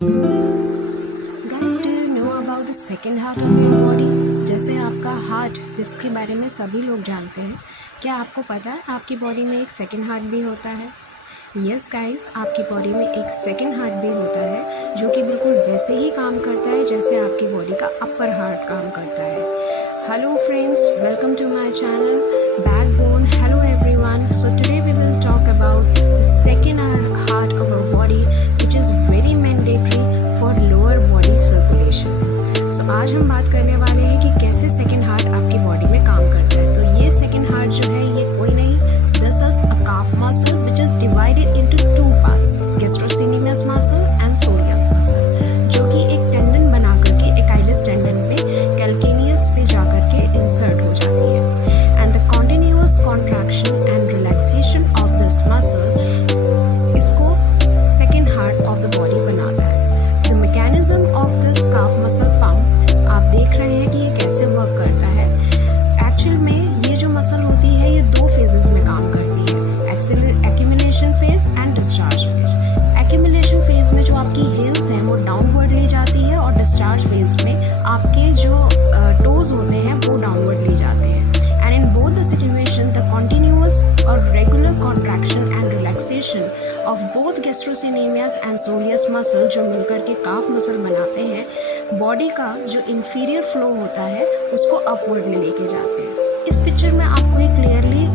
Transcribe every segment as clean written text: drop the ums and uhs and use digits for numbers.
Guys, do you know about the second heart of your body? जैसे आपका heart जिसके बारे में सभी लोग जानते हैं, क्या आपको पता है आपकी बॉडी में एक सेकेंड हार्ट भी होता है? यस गाइस, आपकी बॉडी में एक सेकेंड हार्ट भी होता है जो कि बिल्कुल वैसे ही काम करता है जैसे आपकी बॉडी का अपर हार्ट काम करता है। Hello friends, welcome to my channel backbone. Hello everyone, so today we will talk about the second heart of our body which is very mandatory for lower body circulation. So आज हम बात करने वाले हैं कि कैसे सेकेंड हार्ट आपकी body में काम करता है। तो ये सेकेंड हार्ट जो है ये कोई नहीं, this is a calf muscle which is divided into two parts, gastrocnemius muscle and soleus muscle, जो कि एक टेंडन बना करके एकाइलिस टेंडन पे कैल्केनियस पे जा करके इंसर्ट हो जाती है। And the continuous contraction and relaxation of this muscle इसको second heart of the body बनाता है। The mechanism of this calf muscle pump, आप देख रहे हैं कि ये कैसे वर्क करता है। एक्चुअल में ये जो मसल होती है ये दो फेजेस में काम करती है, accumulation phase and discharge phase. Accumulation phase में जो आपकी हील्स हैं वो डाउनवर्ड ली जाती है और डिस्चार्ज फेज में आपके जो टोज होते हैं वो डाउनवर्ड ली जाते हैं। And in both the situation the continuous और regular contraction and relaxation of both gastrocnemius and soleus muscle जो मिलकर के काफ मसल बनाते हैं, बॉडी का जो इंफीरियर फ्लो होता है उसको अपवर्ड में लेके जाते हैं। इस पिक्चर में आपको ये क्लियरली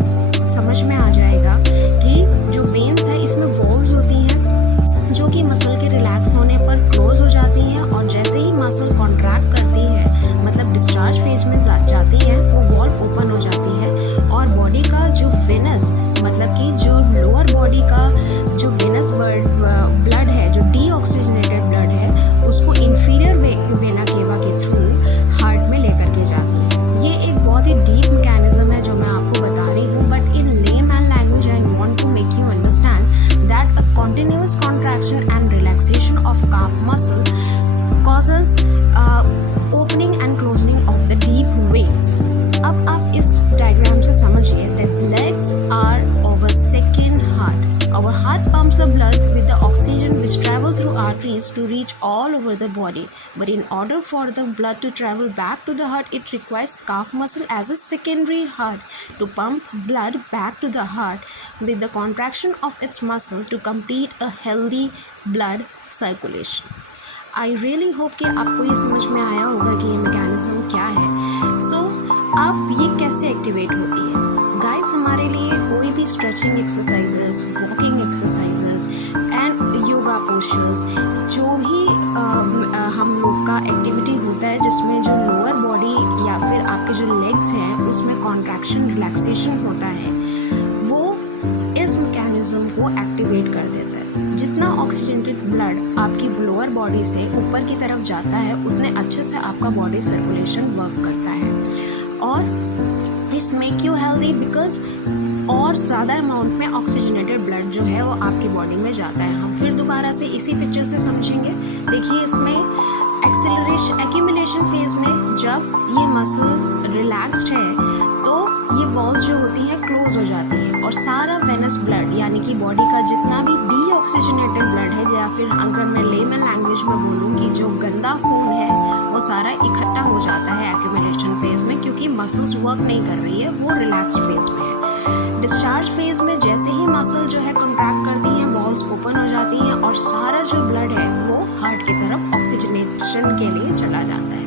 समझ में आ जाएगा कि जो वेन्स हैं इसमें वॉल्स होती हैं जो कि मसल के रिलैक्स होने पर क्लोज हो जाती हैं, और जैसे ही मसल कॉन्ट्रैक्ट करती है मतलब डिस्चार्ज फेज में जाती है वो वॉल ओपन हो जाती है और बॉडी का जो वेनस मतलब कि जो लोअर बॉडी का जो वेनस ब्लड है, जो डीऑक्सीजनेटेड ब्लड है, उसको इंफीरियर वेना केवा के थ्रू हार्ट में लेकर के जाती है। ये एक बहुत ही डीप मैकेनिज्म है जो मैं आपको बता रही हूँ, but in layman language I want to make you understand that a continuous contraction and relaxation of calf muscle causes opening and closing of the deep veins. अब आप इस डायग्राम से समझिए that legs are our second heart. Our heart pumps the blood with the oxygen which travel through arteries to reach all over the body. But in order for the blood to travel back to the heart, it requires calf muscle as a secondary heart to pump blood back to the heart with the contraction of its muscle to complete a healthy blood circulation. I really hope कि आपको ये समझ में आया होगा कि ये mechanism क्या है। सो अब ये कैसे एक्टिवेट होती है? गाइस, हमारे लिए कोई भी stretching exercises, walking exercises and yoga postures, जो भी हम लोग का एक्टिविटी होता है जिसमें जो लोअर बॉडी या फिर आपके जो लेग्स हैं उसमें कॉन्ट्रैक्शन रिलैक्सेशन होता है, वो इस मैकेनिज्म को एक्टिवेट कर देता है। जितना ऑक्सीजनेटेड ब्लड आपकी लोअर बॉडी से ऊपर की तरफ जाता है उतने अच्छे से आपका बॉडी सर्कुलेशन वर्क करता है और it's make you healthy because और ज़्यादा अमाउंट में ऑक्सीजनेटेड ब्लड जो है वो आपकी बॉडी में जाता है। हम फिर दोबारा से इसी पिक्चर से समझेंगे। देखिए, इसमें एक्यूमुलेशन फेज में जब ये मसल रिलैक्स्ड है तो ये वॉल्स जो होती हैं क्लोज हो जाती हैं और सारा वेनस ब्लड यानी कि बॉडी का जितना भी डीऑक्सीजनेटेड ब्लड है, या फिर अगर मैं लेमन लैंग्वेज में बोलूँ कि जो गंदा खून है वो सारा इकट्ठा हो जाता है एक्यूमुलेशन फेज में, क्योंकि मसल्स वर्क नहीं कर रही है, वो रिलैक्स फेज में है। डिस्चार्ज फेज में जैसे ही मसल जो है कॉन्ट्रैक्ट करती हैं, वॉल्स ओपन हो जाती हैं और सारा जो ब्लड है वो हार्ट की तरफ ऑक्सीजनेशन के लिए चला जाता है।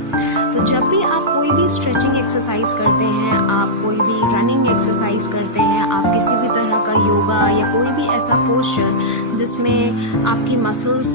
तो जब भी आप कोई भी स्ट्रेचिंग एक्सरसाइज करते हैं, आप कोई भी रनिंग एक्सरसाइज करते हैं, आप किसी भी तरह का योगा या कोई भी ऐसा पोस्चर जिसमें आपकी मसल्स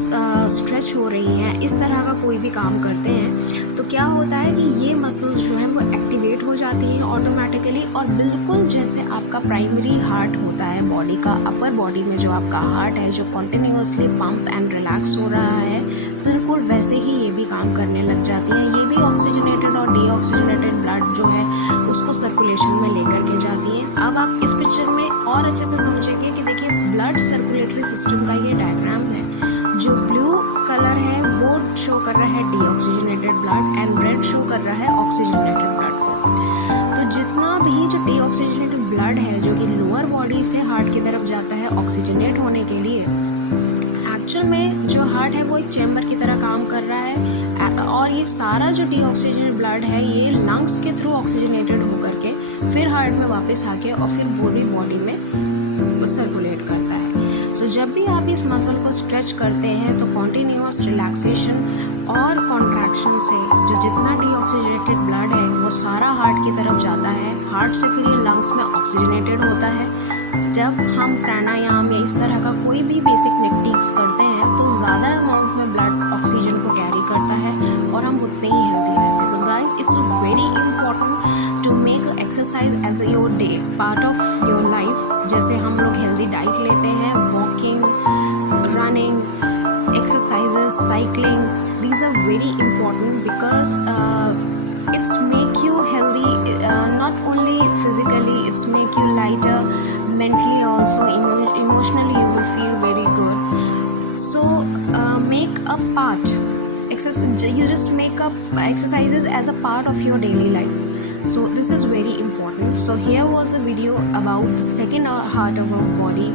स्ट्रेच हो रही हैं, इस तरह का कोई भी काम करते हैं, तो क्या होता है कि ये मसल्स जो हैं वो एक्टिवेट हो जाती हैं ऑटोमेटिकली, और बिल्कुल जैसे आपका प्राइमरी हार्ट होता है बॉडी का, अपर बॉडी में जो आपका हार्ट है जो कॉन्टिन्यूसली पंप एंड रिलैक्स हो रहा है, बिल्कुल वैसे ही ये भी काम करने लग जाती हैं। ये भी ऑक्सीजनेटेड और डीऑक्सीजनेटेड ब्लड जो है उसको सर्कुलेशन में लेकर के जाती हैं। अब आप इस पिक्चर में और अच्छे से समझेंगे कि देखिए, ब्लड सर्कुलेटरी सिस्टम का ये डायग्राम है। जो ब्लू कलर है वो शो कर रहा है deoxygenated blood and red show कर रहा है ऑक्सीजनेटेड ब्लड को। तो जितना भी जो डीऑक्सीजनेटेड ब्लड है जो कि लोअर बॉडी से हार्ट की तरफ जाता है ऑक्सीजनेट होने के लिए, एक्चुअल में जो हार्ट है वो एक चैम्बर की तरह काम कर रहा है और ये सारा जो डीऑक्सीजनेटेड ब्लड है ये लंग्स के थ्रू ऑक्सीजनेटेड होकर के फिर हार्ट में वापस आके और फिर पूरी बॉडी में सर्कुलेट करता है। सो जब भी आप इस मसल को स्ट्रेच करते हैं तो कॉन्टिन्यूअस रिलैक्सेशन और कॉन्ट्रैक्शन से जो जितना डीऑक्सीजनेटेड ब्लड है वो सारा हार्ट की तरफ जाता है, हार्ट से फिर ये लंग्स में ऑक्सीजनेटेड होता है। जब हम प्राणायाम या इस तरह का कोई भी बेसिक टेक्निक्स करते हैं तो ज़्यादा अमाउंट में ब्लड ऑक्सीजन को कैरी करता है और हम उतने ही हेल्दी रहते हैं। तो guys, it's very important to make exercise as your day part of your life. जैसे हम लोग हेल्दी डाइट लेते हैं, walking, running, exercises, cycling, these are very important because it's make you healthy, not only physically, it's make you lighter, mentally also, emotionally you will feel very good. So make a part, you just make up exercises as a part of your daily life. So this is very important. So here was the video about the second heart of our body,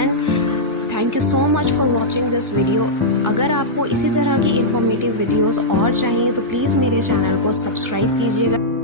and thank you so much for watching this video. अगर आपको इसी तरह की informative videos और चाहिए तो please मेरे channel को सब्सक्राइब कीजिएगा।